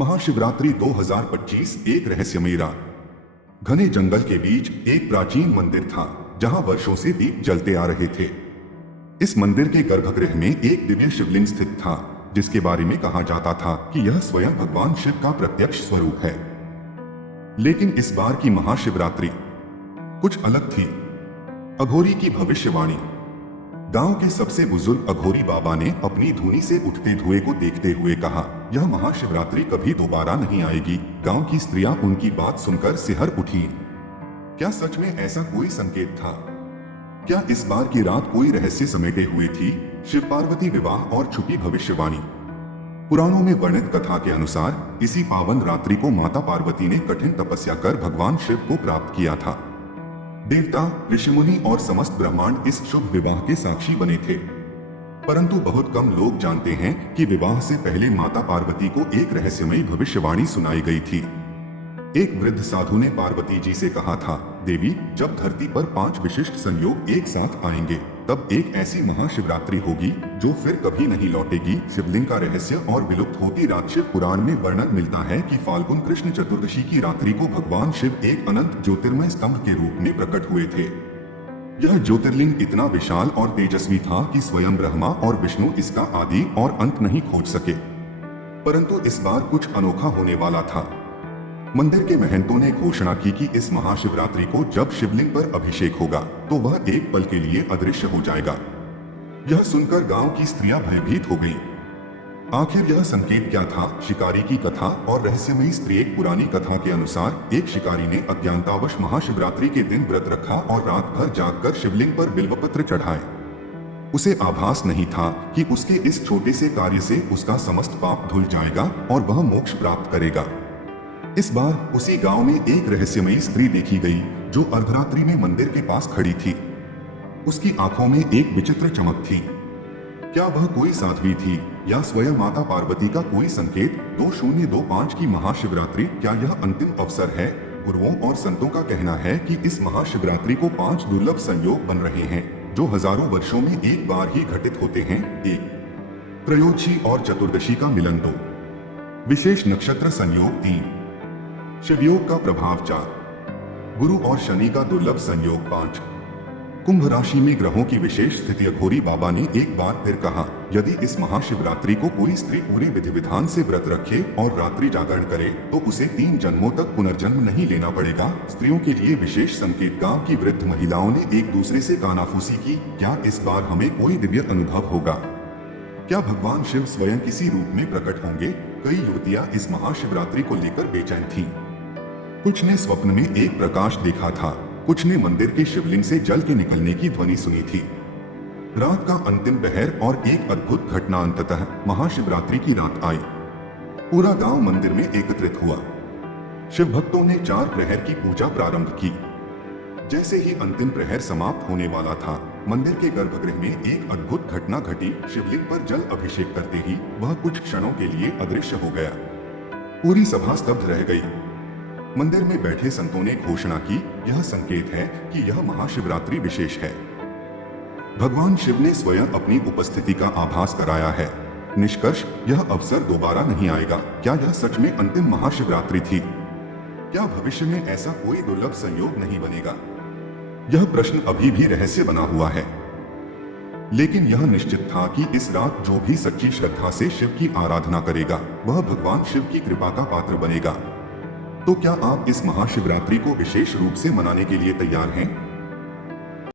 महाशिवरात्रि 2025 एक रहस्यमयी रात। घने जंगल के बीच एक प्राचीन मंदिर था जहां वर्षों से दीप जलते आ रहे थे। इस मंदिर के गर्भगृह में एक दिव्य शिवलिंग स्थित था जिसके बारे में कहा जाता था कि यह स्वयं भगवान शिव का प्रत्यक्ष स्वरूप है। लेकिन इस बार की महाशिवरात्रि कुछ अलग थी। अघोरी की भविष्यवाणी। गांव के सबसे बुजुर्ग अघोरी बाबा ने अपनी धूनी से उठते धुएं को देखते हुए कहा, यह महाशिवरात्रि कभी दोबारा नहीं आएगी। गांव की स्त्रियां उनकी बात सुनकर सिहर उठी। क्या सच में ऐसा कोई संकेत था? क्या इस बार की रात कोई रहस्य समेटे हुए थी? शिव पार्वती विवाह और छुपी भविष्यवाणी। पुराणों में वर्णित कथा के अनुसार इसी पावन रात्रि को माता पार्वती ने कठिन तपस्या कर भगवान शिव को प्राप्त किया था। देवता, ऋषिमुनि और समस्त ब्रह्मांड इस शुभ विवाह के साक्षी बने थे। परंतु बहुत कम लोग जानते हैं कि विवाह से पहले माता पार्वती को एक रहस्यमयी भविष्यवाणी सुनाई गई थी। एक वृद्ध साधु ने पार्वती जी से कहा था, देवी, जब धरती पर 5 विशिष्ट संयोग एक साथ आएंगे तब एक ऐसी महाशिवरात्रि होगी जो फिर कभी नहीं लौटेगी। शिवलिंग का रहस्य और विलुप्त होती रात। शिव पुराण में वर्णन मिलता है कि फाल्गुन कृष्ण चतुर्दशी की रात्रि को भगवान शिव एक अनंत ज्योतिर्मय स्तंभ के रूप में प्रकट हुए थे। यह ज्योतिर्लिंग इतना विशाल और तेजस्वी था कि स्वयं ब्रह्मा और विष्णु इसका आदि और अंत नहीं खोज सके। परंतु इस बार कुछ अनोखा होने वाला था। मंदिर के महंतों ने घोषणा की कि इस महाशिवरात्रि को जब शिवलिंग पर अभिषेक होगा तो वह एक पल के लिए अदृश्य हो जाएगा। यह सुनकर गांव की स्त्रियां भयभीत हो गईं। आखिर यह संकेत क्या था? शिकारी की कथा और रहस्यमयी स्त्री। एक पुरानी कथा के अनुसार एक शिकारी ने अज्ञानतावश महाशिवरात्रि के दिन व्रत रखा और रात भर जागकर शिवलिंग पर बिल्वपत्र चढ़ाए। उसे आभास नहीं था कि उसके इस छोटे से कार्य से उसका समस्त पाप धुल जाएगा और वह मोक्ष प्राप्त करेगा। इस बार उसी गांव में एक रहस्यमयी स्त्री देखी गई जो अर्धरात्रि में मंदिर के पास खड़ी थी। उसकी आंखों में एक विचित्र चमक थी। क्या वह कोई साध्वी थी या स्वयं माता पार्वती का कोई संकेत? 2025 की महाशिवरात्रि, क्या यह अंतिम अवसर है? गुरुओं और संतों का कहना है कि इस महाशिवरात्रि को 5 दुर्लभ संयोग बन रहे हैं जो हजारों वर्षों में एक बार ही घटित होते हैं। 1. त्रयोदशी और चतुर्दशी का मिलन। 2. विशेष नक्षत्र संयोग। 3. शिवयोग का प्रभाव। 4. गुरु और शनि का दुर्लभ संयोग। 5. कुंभ राशि में ग्रहों की विशेष स्थिति। अघोरी बाबा ने एक बार फिर कहा, यदि इस महाशिवरात्रि को कोई स्त्री पूरे विधि विधान से व्रत रखे और रात्रि जागरण करे तो उसे 3 जन्मों तक पुनर्जन्म नहीं लेना पड़ेगा। स्त्रियों के लिए विशेष संकेत। गांव की वृद्ध महिलाओं ने एक दूसरे से कानाफूसी की। क्या इस बार हमें कोई दिव्य अनुभव होगा? क्या भगवान शिव स्वयं किसी रूप में प्रकट होंगे? कई युवतियां इस महाशिवरात्रि को लेकर बेचैन थीं। कुछ ने स्वप्न में एक प्रकाश देखा था, कुछ ने मंदिर के शिवलिंग से जल के निकलने की ध्वनि सुनी थी। रात का अंतिम पहर और एक अद्भुत घटना। अंततः महाशिवरात्रि की रात आई। पूरा गांव मंदिर में एकत्रित हुआ। शिव भक्तों ने 4 प्रहर की पूजा प्रारंभ की। जैसे ही अंतिम प्रहर समाप्त होने वाला था, मंदिर के गर्भगृह में एक अद्भुत घटना घटी। शिवलिंग पर जल अभिषेक करते ही वह कुछ क्षणों के लिए अदृश्य हो गया। पूरी सभा स्तब्ध रह गई। मंदिर में बैठे संतों ने घोषणा की, यह संकेत है कि यह महाशिवरात्रि विशेष है। भगवान शिव ने स्वयं अपनी उपस्थिति का आभास कराया है। निष्कर्ष, यह अवसर दोबारा नहीं आएगा। क्या यह सच में अंतिम महाशिवरात्रि थी? क्या भविष्य में ऐसा कोई दुर्लभ संयोग नहीं बनेगा? यह प्रश्न अभी भी रहस्य बना हुआ है। लेकिन यह निश्चित था कि इस रात जो भी सच्ची श्रद्धा से शिव की आराधना करेगा वह भगवान शिव की कृपा का पात्र बनेगा। तो क्या आप इस महाशिवरात्रि को विशेष रूप से मनाने के लिए तैयार हैं?